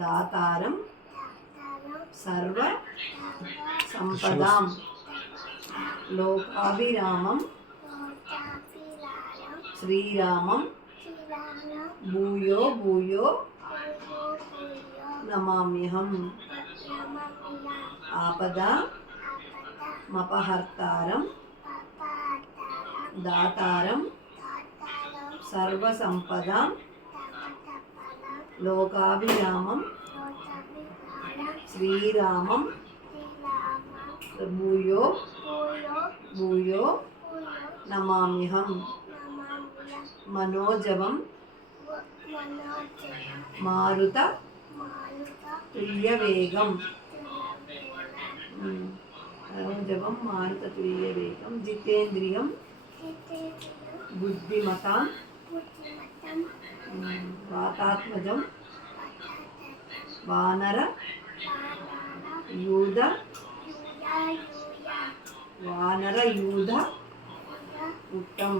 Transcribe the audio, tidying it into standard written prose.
దాతారం సర్వ సంపదాం లోకాభిరామం శ్రీరామం భూయో భూయో నమామ్యహం. ఆపద మపహర్తారం దాతారం సర్వసంపదాం లోకాభిరామం శ్రీరామం భూయో భూయో నమామ్యహం. మనోజవం మారుత తుల్యవేగం మనోజవం మారుత తుల్యవేగం జితేంద్రియం బుద్ధిమతాం వాతాత్మజం వానర యూధ ఉట్టం.